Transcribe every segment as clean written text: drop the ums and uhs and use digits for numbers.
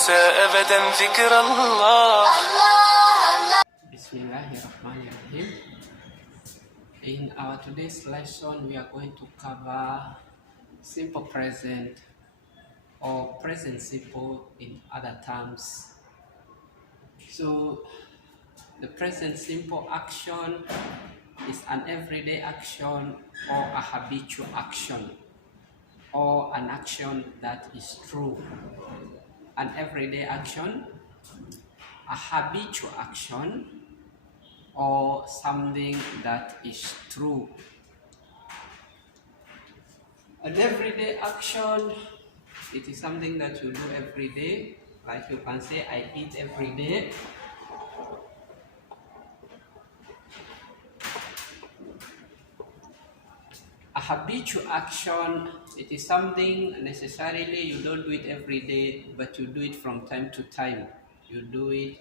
أنسى أبدا ذكر الله. Bismillahirrahmanirrahim. In our today's lesson, we are going to cover simple present or present simple in other terms. So, the present simple action is an everyday action or a habitual action or an action that is true. An everyday action, a habitual action, or something that is true. An everyday action, it is something that you do every day. Like you can say, I eat every day. A habitual action, it is something necessarily you don't do it every day, but you do it from time to time. You do it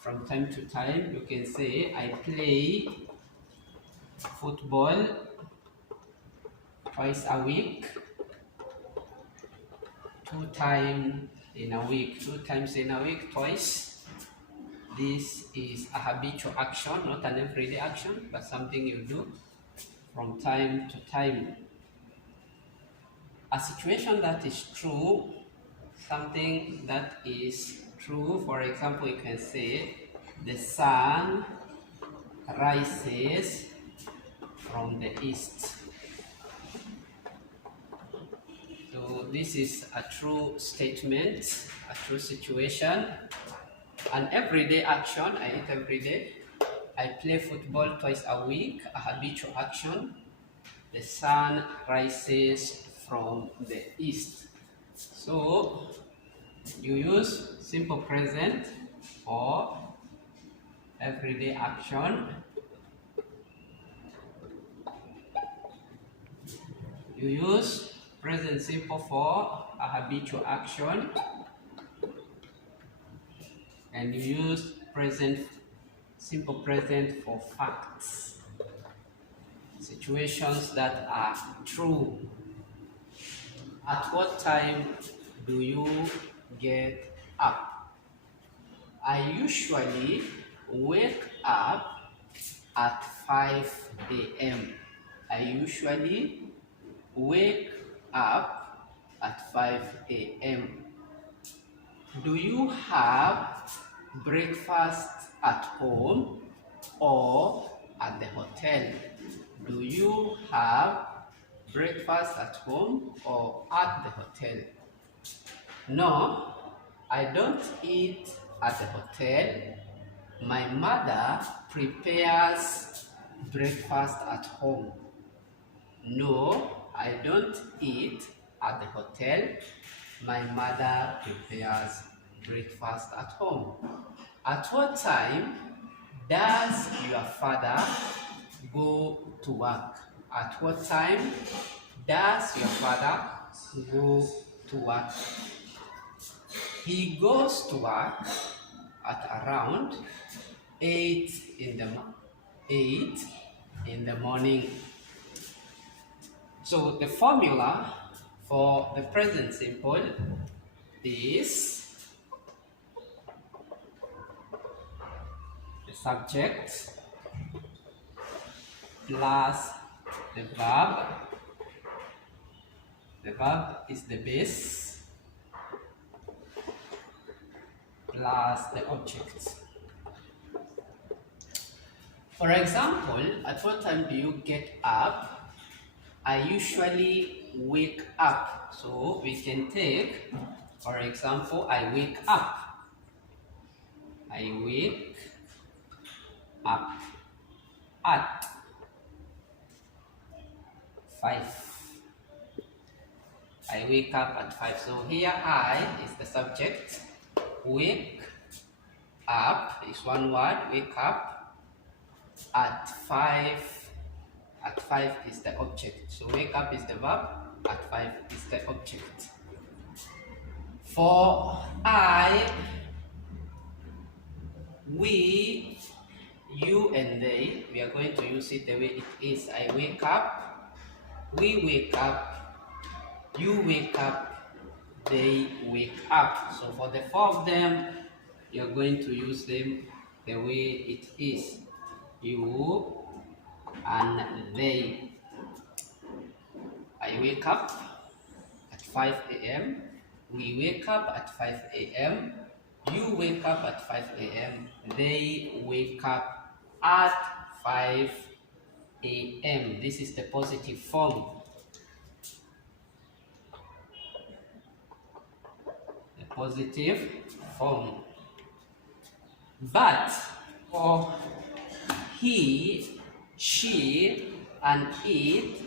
from time to time. You can say, I play football twice a week, 2 times in a week, twice. This is a habitual action, not an everyday action, but something you do from time to time. A situation that is true, something that is true, for example, you can say, the sun rises from the east. So this is a true statement, a true situation. An everyday action, I eat every day. I play football twice a week, a habitual action. The sun rises from the east. So you use simple present or everyday action. You use present simple for a habitual action, and you use simple present for facts, situations that are true. At what time do you get up? I usually wake up at 5 a.m. I usually wake up at 5 a.m. Do you have breakfast at home or at the hotel? Do you have breakfast at home or at the hotel? No, I don't eat at the hotel. My mother prepares breakfast at home. No, I don't eat at the hotel. My mother prepares breakfast at home. At what time does your father go to work? At what time does your father go to work? He goes to work at around 8 in the morning. So the formula for the present simple is the subject plus the verb. The verb is the base plus the object. For example, at what time do you get up? I usually wake up. So we can take, for example, I wake up. I wake up at 5. I wake up at 5. So here I is the subject. Wake up is one word. Wake up at 5. At 5 is the object. So wake up is the verb. At 5 is the object. For I, we, you and they, we are going to use it the way it is. I wake up, we wake up, you wake up, they wake up. So for the four of them, you're going to use them the way it is. You and they. I wake up at 5 a.m. We wake up at 5 a.m. You wake up at 5 a.m. They wake up at 5 a.m. This is the positive form. The positive form. But for he, she, and it,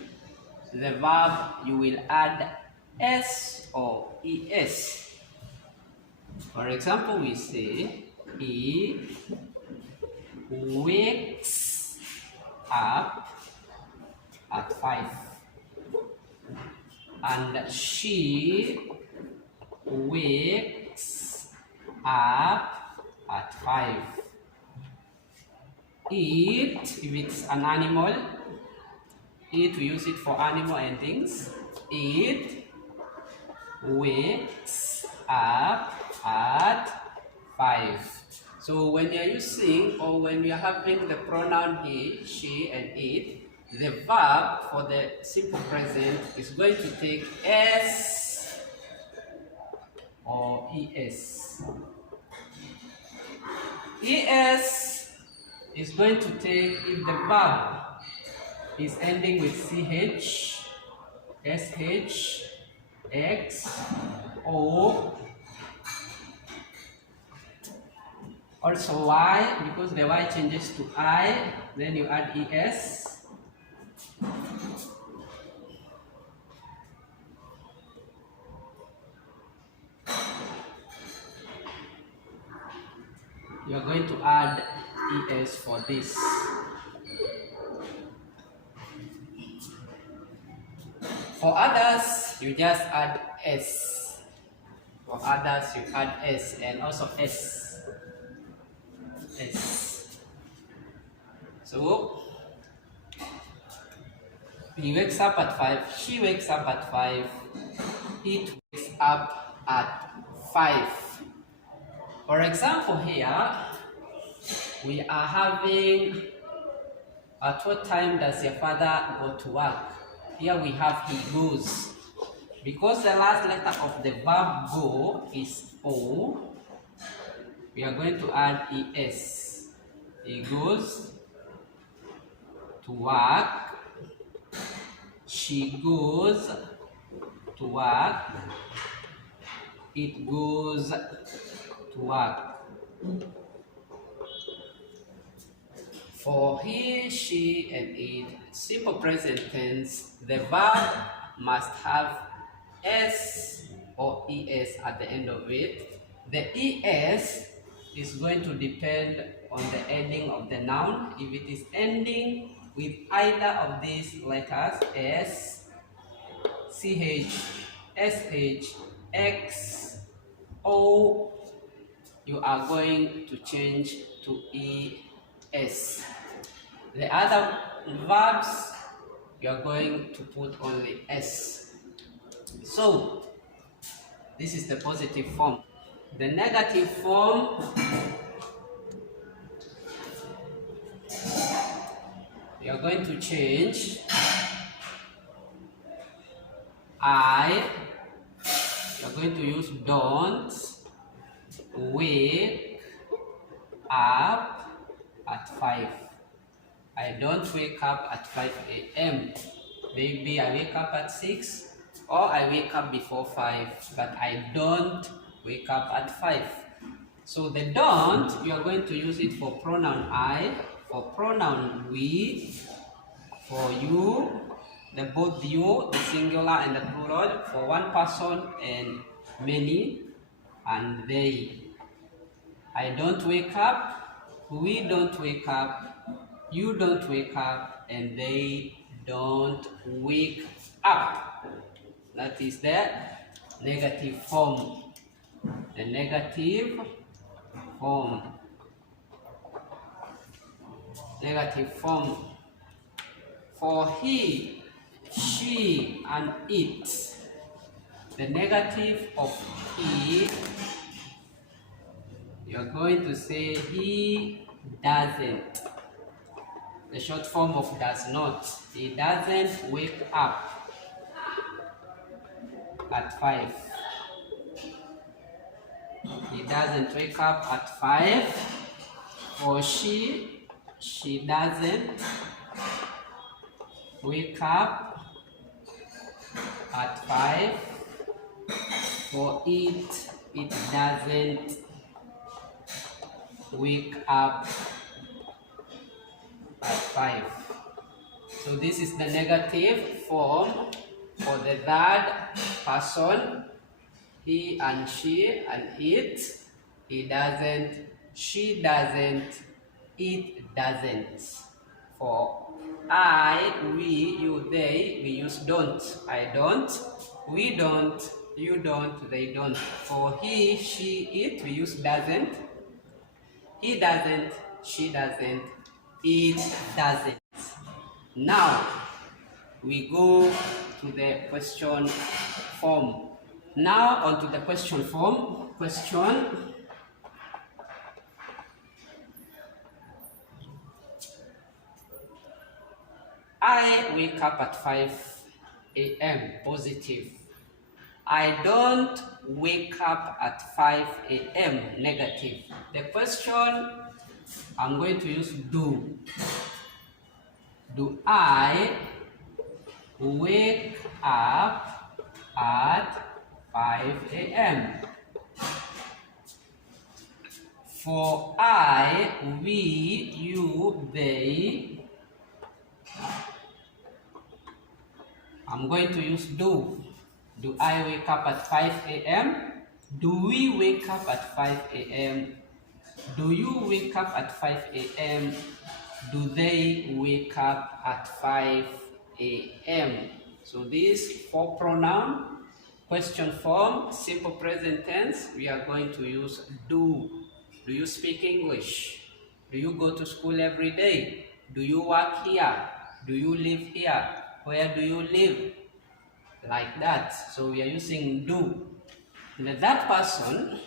the verb you will add s or es. For example, we say he wakes up at 5 and she wakes up at 5. It, if it's an animal, it, we use it for animal and things. It wakes up at 5. So when you're using or when you're having the pronoun he, she, and it, the verb for the simple present is going to take s or es. Es is going to take if the verb is ending with ch, sh, x, o, also y, because the y changes to I, then you add es. You are going to add es for this. For others, you just add s. For others, you add s and also s. S. So, he wakes up at 5, she wakes up at 5, it wakes up at 5. For example, here, we are having, at what time does your father go to work? Here we have he goes. Because the last letter of the verb go is O, we are going to add es. He goes to work. She goes to work. It goes to work. For he, she, and it, simple present tense, the verb must have s or es at the end of it. The es is going to depend on the ending of the noun. If it is ending with either of these letters, s, ch, sh, x, o, you are going to change to es. The other verbs, you are going to put only s. So, this is the positive form. The negative form, you are going to change I, you are going to use don't wake up at 5. I don't wake up at 5 a.m. Maybe I wake up at 6 or I wake up before 5, but I don't wake up at 5. So the don't, you are going to use it for pronoun I, for pronoun we, for you, the both you, the singular and the plural, for one person and many, and they. I don't wake up, we don't wake up, you don't wake up, and they don't wake up. That is the negative form. The negative form. Negative form. For he, she, and it, The negative of he, you're going to say he doesn't. The short form of does not. He doesn't wake up at 5. He doesn't wake up at 5. Or she doesn't wake up at 5. For it doesn't wake up at 5. So this is the negative form for the third person. He and she and it. He doesn't, she doesn't, it doesn't. For I, we, you, they, we use don't. I don't, we don't, you don't, they don't. For he, she, it, we use doesn't. He doesn't, she doesn't, it doesn't. Now, we go to the question form. Now, onto the question form. Question. I wake up at 5 a.m. Positive. I don't wake up at 5 a.m. Negative. The question, I'm going to use do. Do I wake up at 5 a.m.? For I, we, you, they, I'm going to use do. Do I wake up at 5 a.m.? Do we wake up at 5 a.m.? Do you wake up at 5 a.m.? Do they wake up at 5 a.m.? So these 4 pronoun, question form, simple present tense, we are going to use do. Do you speak English? Do you go to school every day? Do you work here? Do you live here? Where do you live? Like that. So we are using do. The third person,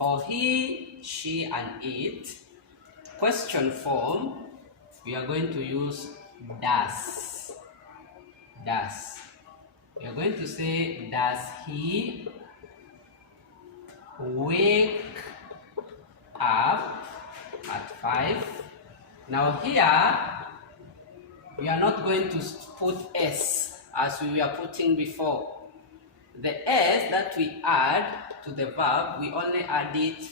or he, she, and it, question form, we are going to use does. Does. We are going to say, does he wake up at 5? Now here, we are not going to put s as we were putting before. The s that we add to the verb, we only add it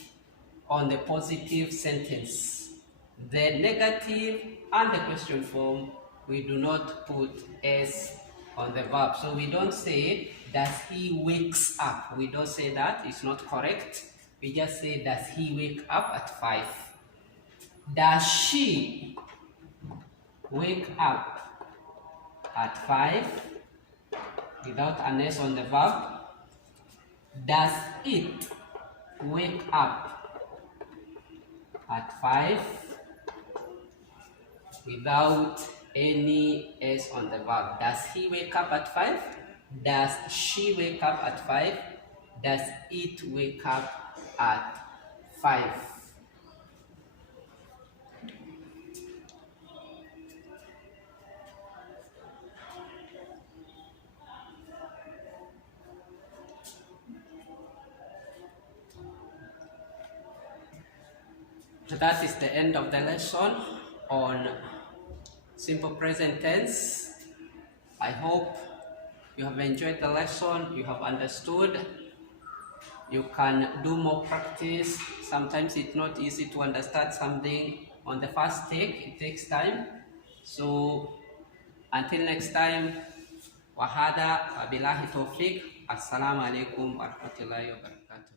on the positive sentence. The negative and the question form, we do not put s on the verb. So we don't say, does he wakes up? We don't say that, it's not correct. We just say, does he wake up at 5? Does she wake up at 5? Without an s on the verb. Does it wake up at 5? Without any s on the verb. Does he wake up at 5? Does she wake up at 5? Does it wake up at 5? That is the end of the lesson on simple present tense. I hope you have enjoyed the lesson, you have understood. You can do more practice. Sometimes it's not easy to understand something on the first take, it takes time. So until next time, wahada wabillahi taufiq. Assalamu alaikum warahmatullahi wabarakatuh.